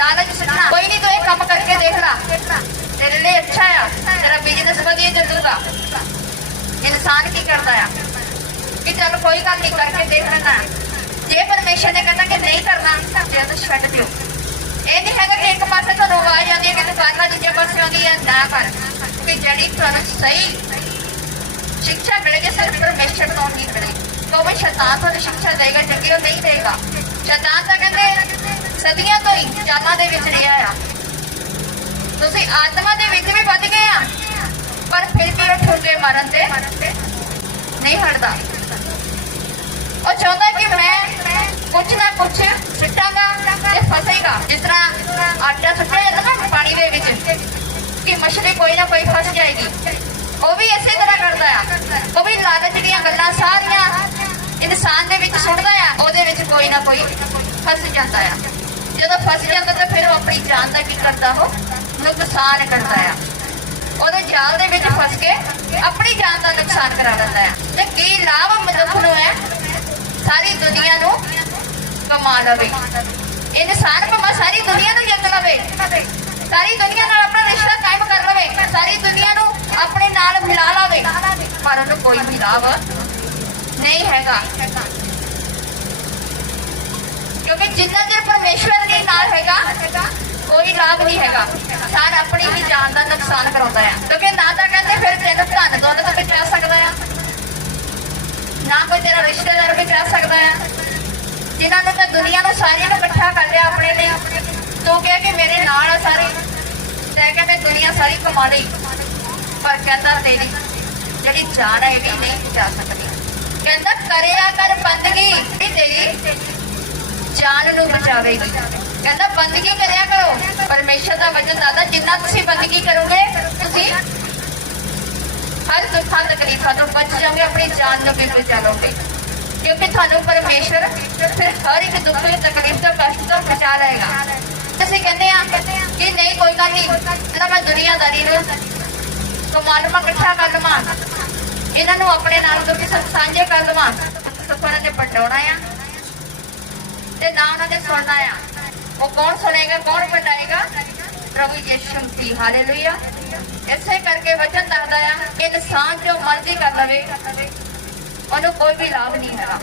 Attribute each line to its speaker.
Speaker 1: ਲਾਲਚ ਸੁਣਨਾ ਕੋਈ ਨਹੀਂ ਤੂੰ ਇਹ ਕੰਮ ਕਰਕੇ ਦੇਖ ਲੈ। ਤੇਰੇ ਲਈ ਅੱਛਾ ਆ। ਤੇਰਾ ਬਿਜ਼ਨਸ ਵਧੀਆ ਚੱਲੂਗਾ। ਇਨਸਾਨ ਕੀ ਕਰਦਾ ਆ? ਕਿ ਚਲ ਕੋਈ ਗੱਲ ਨਹੀਂ ਕਰਕੇ ਦੇਖ ਲੈਣਾ ਜੇ ਪਰਮੇਸ਼ਰ ਨੇ ਕਹਿੰਦਾ ਕਿ ਨਹੀਂ ਕਰਨਾ ਜੇ ਤਾਂ ਛੱਡ ਦਿਓ। ਇਹ ਨਹੀਂ ਹੈਗਾ ਕਿ ਇੱਕ ਪਾਸੇ ਤੁਹਾਨੂੰ ਆਵਾਜ਼ ਆਉਂਦੀ ਹੈ ਕਿ ਤੂੰ ਦੂਜੇ ਪਾਸੇ ਆਉਂਦੀ ਹੈ, ਨਾ ਕਰ। ਕਿ ਜਿਹੜੀ ਤੁਹਾਨੂੰ ਸਹੀ ਸਿੱਖਿਆ ਮਿਲੇਗੀ ਸਿਰਫ ਪਰਮੇਸ਼ਰ ਤੋਂ ਹੀ ਮਿਲੇਗੀ ਕੋਈ ਸ਼ੈਤਾਨ ਤੁਹਾਨੂੰ ਸਿੱਖਿਆ ਦੇਗਾ ਚੰਗੀ ਉਹ ਨਹੀਂ ਦੇਗਾ ਸ਼ੈਤਾਨ ਤਾਂ ਕਹਿੰਦੇ ਸਦੀਆਂ ਦੇ ਵਿੱਚ ਰਿਹਾ ਆ ਤੁਸੀਂ ਆਤਮਾ ਦੇ ਵਿੱਚ ਵੀ ਵੱਜ ਗਏ ਆ। ਪਰ ਫਿਰ ਵੀ ਉਹ ਠੁੱਗੇ ਮਾਰਨ ਤੇ ਨਹੀਂ ਹਟਦਾ। ਉਹ ਚਾਹੁੰਦਾ ਕਿ ਮੈਂ ਕੁਝ ਨਾ ਕੁਝ ਸਿੱਟਾਂਗਾ ਤੇ ਫਸੇਗਾ। ਜਿਸ ਤਰ੍ਹਾਂ ਆਟਾ ਸੁੱਟਿਆ ਜਾਂਦਾ ਨਾ ਪਾਣੀ ਦੇ ਵਿੱਚ, ਕਿ ਮਛਲੀ ਕੋਈ ਨਾ ਕੋਈ ਫਸ ਜਾਏਗੀ। ਉਹ ਵੀ ਇਸੇ ਤਰ੍ਹਾਂ ਕਰਦਾ ਆ। ਉਹ ਵੀ ਲਾਲਚ ਦੀਆਂ ਗੱਲਾਂ ਸਾਰੀਆਂ ਇਨਸਾਨ ਦੇ ਵਿੱਚ ਸੁੱਟਦਾ ਆ। ਉਹਦੇ ਵਿੱਚ ਕੋਈ ਨਾ ਕੋਈ ਫਸ ਜਾਂਦਾ ਆ। ਜਦੋਂ ਫਸ ਜਾਂਦਾ ਤਾਂ ਫਿਰ ਉਹ ਆਪਣੀ ਜਾਨ ਦਾ ਕੀ ਕਰਦਾ ਉਹ? ਨੁਕਸਾਨ ਕਰਦਾ ਆ। ਉਹਦੇ ਜਾਲ ਦੇ ਵਿੱਚ ਫਸ ਕੇ ਆਪਣੀ ਜਾਨ ਦਾ ਨੁਕਸਾਨ ਕਰਾ ਦਿੰਦਾ ਆ। ਤੇ ਕੀ ਲਾਭ ਮਨੁੱਖ ਨੂੰ ਹੈ? ਸਾਰੀ ਦੁਨੀਆ ਨੂੰ ਕਮਾ ਲਵੇ। ਇਨਸਾਨ ਭਾਵੇਂ ਸਾਰੀ ਦੁਨੀਆ ਨੂੰ ਜਿੱਤ ਲਵੇ। ਸਾਰੀ ਦੁਨੀਆ ਨਾਲ ਆਪਣਾ ਰਿਸ਼ਤਾ ਕਾਇਮ ਕਰ ਲਵੇ। ਸਾਰੀ ਦੁਨੀਆ ਨੂੰ ਆਪਣੇ ਨਾਲ ਮਿਲਾ ਲਵੇ। ਪਰ ਉਹਨੂੰ ਕੋਈ ਵੀ ਲਾਭ ਨਹੀਂ ਹੈਗਾ। ਜਿੰਨਾ ਚਿਰ ਪਰਮੇਸ਼ਵਰ ਦੇ ਨਾਲ ਹੈਗਾ, ਕੋਈ ਲਾਭ ਨਹੀਂ ਹੈਗਾ। ਸਾਰ ਆਪਣੀ ਹੀ ਜਾਨ ਦਾ ਨੁਕਸਾਨ ਕਰਾਉਂਦਾ ਆ। ਕਿਉਂਕਿ ਨਾ ਤਾਂ ਕਹਿੰਦੇ ਫਿਰ ਤੈਨੂੰ ਧਨ ਦੌਲਤ ਤੋਂ ਬਚਾ ਸਕਦਾ ਆ। ਨਾ ਕੋਈ ਤੇਰਾ ਰਿਸ਼ਤੇਦਾਰ ਬਚਾ ਸਕਦਾ ਆ। ਜਿਨ੍ਹਾਂ ਨੇ ਤਾਂ ਦੁਨੀਆ ਨੂੰ ਸਾਰਿਆਂ ਨੂੰ ਇਕੱਠਾ ਕਰ ਲਿਆ ਆਪਣੇ ਲਈ। ਤੂੰ ਕਹਿ ਕਿ ਮੇਰੇ ਨਾਲ ਆ ਸਾਰੇ। ਤੇ ਕਹਿੰਦੇ ਦੁਨੀਆ ਸਾਰੀ ਕਮਾ ਲਈ ਪਰ ਕਹਿੰਦਾ ਤੇਰੀ ਜਿਹੜੀ ਜਾਨ ਹੈ ਇਹ ਨਹੀਂ ਬਚਾ ਸਕਦੀ। ਕਹਿੰਦਾ, ਕਰਿਆ ਕਰ ਬੰਦਗੀ ਇਹ ਤੇਰੀ ਜਾਨ ਨੂੰ ਬਚਾਵੇਗੀ। ਕਹਿੰਦਾ ਬੰਦਗੀ ਕਰਿਆ ਕਰੋ? ਪਰਮੇਸ਼ਰ ਦਾ ਵਚਨ ਦਾਦਾ ਜਿੰਨਾ ਤੁਸੀਂ ਬੰਦਗੀ ਕਰੋਗੇ, ਤੁਸੀਂ ਹਰ ਦੁੱਖਾਂ ਤਕਲੀਫਾਂ ਤੋਂ ਬਚ ਜਾਓਗੇ, ਆਪਣੀ ਜਾਨ ਨੂੰ ਵੀ ਬਚਾ ਲਓਗੇ ਕਿਉਂਕਿ ਤੁਹਾਨੂੰ ਪਰਮੇਸ਼ਰ ਫਿਰ ਹਰ ਇੱਕ ਦੁੱਖ ਤੇ ਤਕਲੀਫ ਦਾ ਕਸ਼ਟ ਤੋਂ ਬਚਾ ਲਏਗਾ। ਤੁਸੀਂ ਕਹਿੰਦੇ ਆ ਕਿ ਨਹੀਂ, ਕੋਈ ਗੱਲ ਨਹੀਂ। ਨਾ ਮੈਂ ਦੁਨੀਆਦਾਰੀ ਨੂੰ ਕਮਾ ਲਵਾਂ ਇਕੱਠਾ ਕਰ ਲਵਾਂ। ਇਹਨਾਂ ਨੂੰ ਆਪਣੇ ਨਾਲ ਦੁੱਖ ਸਾਂਝੇ ਕਰ ਲਵਾਂ। ਸੁੱਖਾਂ ਨੇ ਪਟਾਉਣਾ ਆ। ਤੇ ਨਾ ਉਹਨਾਂ ਨੇ ਸੁਣਨਾ ਆ। ਉਹ ਕੌਣ ਸੁਣੇਗਾ, ਕੌਣ ਪਟਾਏਗਾ ਪ੍ਰਭੂ ਯਿਸੂ ਮਸੀਹ, ਹਾਲੇਲੂਇਆ। ਇਸੇ ਕਰਕੇ ਵਚਨ ਦੱਸਦਾ ਆ ਕਿ ਇਨਸਾਨ ਜੋ ਮਰਜ਼ੀ ਕਰ ਲਵੇ, ਉਹਨੂੰ ਕੋਈ ਵੀ ਲਾਭ ਨਹੀਂ ਹੈਗਾ।